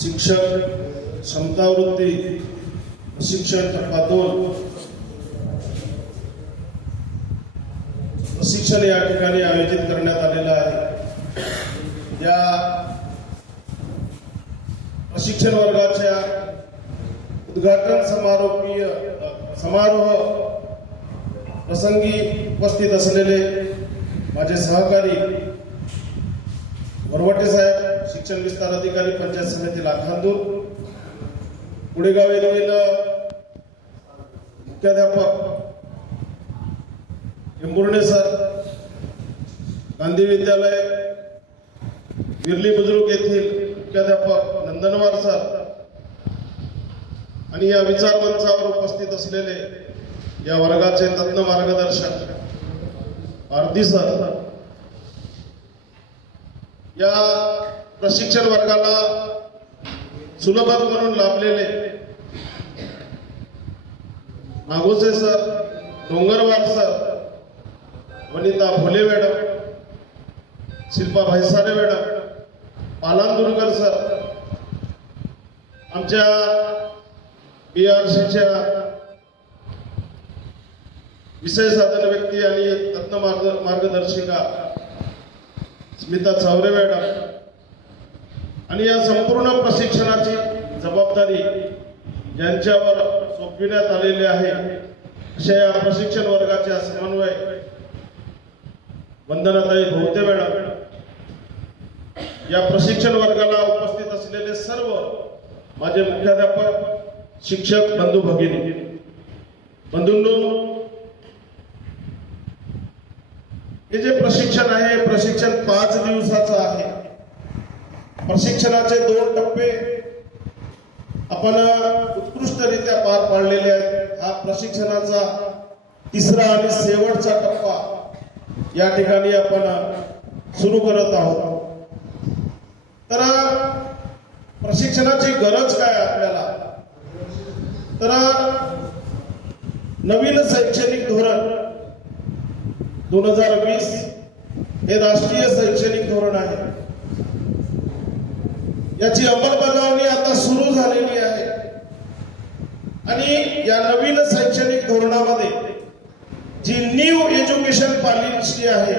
शिक्षक क्षमतावृत्ती प्रशिक्षण टप्पा 2 प्रशिक्षण या ठिकाणी आयोजित करण्यात आलेलं आहे। या प्रशिक्षण वर्गाच्या उद्घाटन समारोह प्रसंगी उपस्थित असलेले माझे सहकारी वरवटे साहेब, शिक्षण विस्तार अधिकारी, पंचायत समिती लाखांदूर, पुढेगाव येथील मुख्याध्यापक एंबुर्णे सर, गांधी विद्यालय विरली बुजुर्ग येथील मुख्याध्यापक नंदनवार सर आणि या विचार मंचावर उपस्थित असलेले या वर्गाचे तज्ञ मार्गदर्शक आरती सर, या प्रशिक्षण वर्गाला सुलभक म्हणून लाभलेले नागोसे सर, डोंगरवार सर, वनिता भोले मॅडम, शिल्पा भाईसारे मॅडम, पालांदुरकर सर, आमच्या BRCच्या विषय साधन व्यक्ती आणि तज्ञ मार्गदर्शिका स्मिता चौरे मॅडम आणि या संपूर्ण प्रशिक्षणाची जबाबदारी यांच्यावर सोपविण्यात आलेली आहे अशा या प्रशिक्षण वर्गाच्या समन्वय वंदनाताई भोवते मॅडम, या प्रशिक्षण वर्गाला उपस्थित असलेले सर्व माझे मुख्याध्यापक, शिक्षक बंधू भगिनी, बंधूंनो, हे जे प्रशिक्षण आहे, प्रशिक्षण 5 दिवसाचं आहे। प्रशिक्षणाचे 2 टप्पे आपण उत्कृष्टरित्या पार पाडलेले आहेत। हा प्रशिक्षणाचा 3रा आणि शेवटचा टप्पा या ठिकाणी आपण सुरू करत आहोत। तर प्रशिक्षणाची गरज काय आपल्याला? तर नवीन शैक्षणिक धोरण 2020 हे राष्ट्रीय शैक्षणिक धोरण आहे। याची अंमलबजावणी आता सुरू झालेली आहे आणि या नवीन शैक्षणिक धोरणामध्ये जी न्यू एज्युकेशन पॉलिसी आहे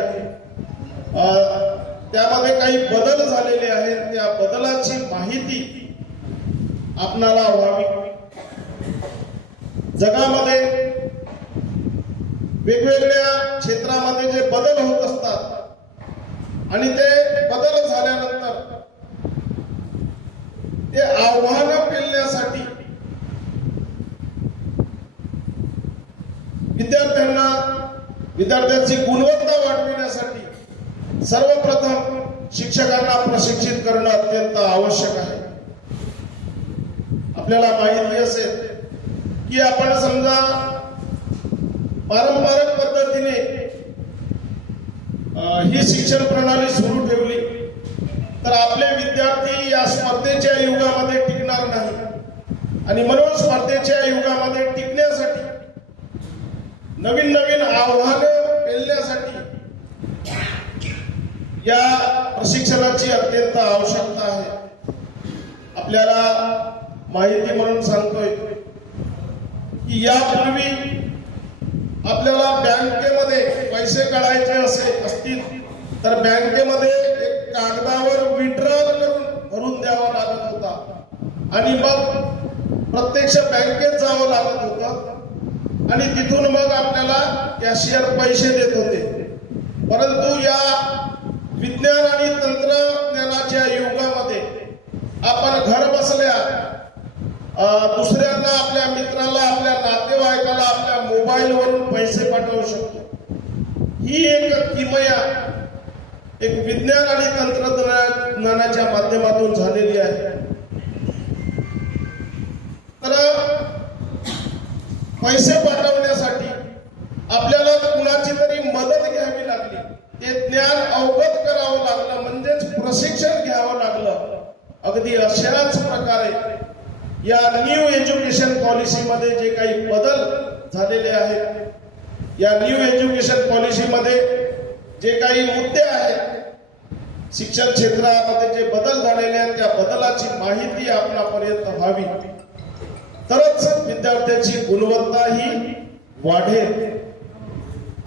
त्यामध्ये काही बदल झालेले आहेत। त्या बदलाची माहिती आपणाला व्हावी। जगामध्ये वेगवेगळ्या क्षेत्रामध्ये जे बदल होत असतात आणि ते बदल झाल्यानंतर ते आव्हानं पेलण्यासाठी विद्यार्थ्यांची गुणवत्ता वाढविण्यासाठी सर्वप्रथम शिक्षकांना प्रशिक्षित करणं अत्यंत आवश्यक आहे। आपल्याला माहिती असेल की आपण समजा पारंपरिक पद्धतीने ही शिक्षण प्रणाली सुरू ठेवली तर आपले विद्यार्थी या स्पर्धेच्या युगामध्ये टिकणार नाही आणि म्हणून स्पर्धेच्या युगामध्ये टिकण्यासाठी नवीन नवीन आव्हानं पेलण्यासाठी या प्रशिक्षणाची अत्यंत आवश्यकता आहे। आपल्याला माहिती म्हणून सांगतोय की यापूर्वी आपल्याला बँकेमध्ये पैसे काढायचे असतील तर बँकेमध्ये एक कागदावर विड्रॉल भरून द्यावा लागत होता आणि मग प्रत्यक्ष बँकेत जावं लागत होतं आणि तिथून मग आपल्याला कॅशियर पैसे देत होते। परंतु या विज्ञान आणि तंत्रज्ञानाच्या युगामध्ये आपण घर बसल्या दुसऱ्यांना, आपल्या मित्राला, आपल्या नातेवाईकाला आपल्या मोबाईलवरून पैसे पाठवू शकतो। ही एक किमया एक विज्ञान आणि तंत्रज्ञानाच्या माध्यमातून झालेली आहे। तर पैसे पाठवण्यासाठी आपल्याला कुणाची तरी मदत घ्यावी लागली, ते ज्ञान अवगत करावं लागलं, म्हणजेच प्रशिक्षण घ्यावं लागलं। अगदी अशाच प्रकारे या न्यू एज्युकेशन पॉलिसीमध्ये जे काही बदल झालेले आहेत, या न्यू एज्युकेशन पॉलिसीमध्ये जे काही मुद्दे आहेत, शिक्षण क्षेत्रामध्ये जे बदल झालेले आहेत त्या बदलाची प्रकारची माहिती आपणापर्यंत व्हावी, तरच विद्यार्थ्याची गुणवत्ता ही वाढेल.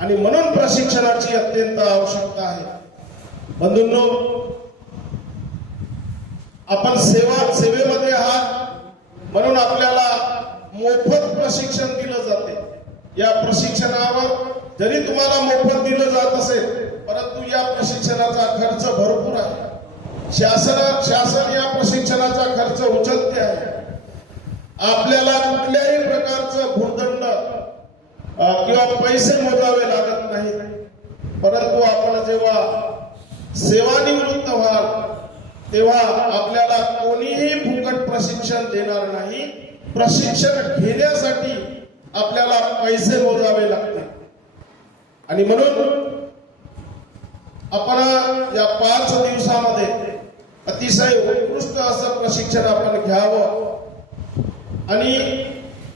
आणि म्हणून प्रशिक्षणाची अत्यंत आवश्यकता आहे. बंधूंनो, आपण सेवेमध्ये आहात म्हणून आपल्याला मोफत प्रशिक्षण दिलं जाते. या प्रशिक्षणावर जरी तुम्हाला मोफत दिलं जात असेल, परंतु या प्रशिक्षणाचा खर्च भरपूर आहे. शासन या प्रशिक्षणाचा खर्च उचलते आहे. आपल्याला कुठल्याही प्रकारचं भूर्दंड किंवा पैसे मोजावे लागत नाही. परंतु आपण जेव्हा सेवानिवृत्त व्हाल तेव्हा आपल्याला कोणीही फुकट प्रशिक्षण देणार नाही. प्रशिक्षण घेण्यासाठी आपल्याला पैसे मोजावे लागते. आणि म्हणून आपण या 5 दिवसामध्ये अतिशय उत्कृष्ट असं प्रशिक्षण आपण घ्यावं. आणि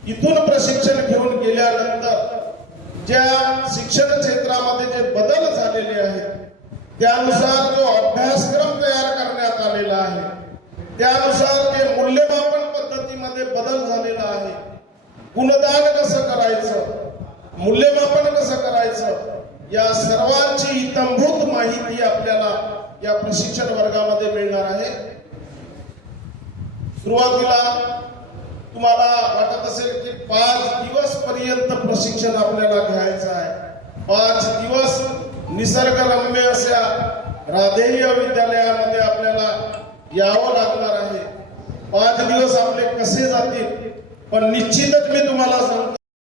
इथून प्रशिक्षण घेऊन गेल्यानंतर ज्या शिक्षण क्षेत्रामध्ये जे बदल झालेले आहेत, त्यानुसार जो अभ्यासक्रम तयार करण्यात आलेला आहे, त्यानुसार जे मूल्यमापन पद्धतीमध्ये बदल झालेला आहे, गुणदान कसं करायचं, मूल्यमापन कसं करायचं, या सर्वांची इत्थंभूत माहिती आपल्याला या प्रशिक्षण वर्गामध्ये मिळणार आहे. सुरुवातीला तुम्हाला वाटत असेल की 5 दिवस पर्यंत प्रशिक्षण आपल्याला घ्यायचं आहे. 5 दिवस निसर्गरम्य अशा राधेय विद्यालयामध्ये आपल्याला यावं लागणार आहे. 5 दिवस आपले कसे जातील, पण निश्चितच मी तुम्हाला सांगतो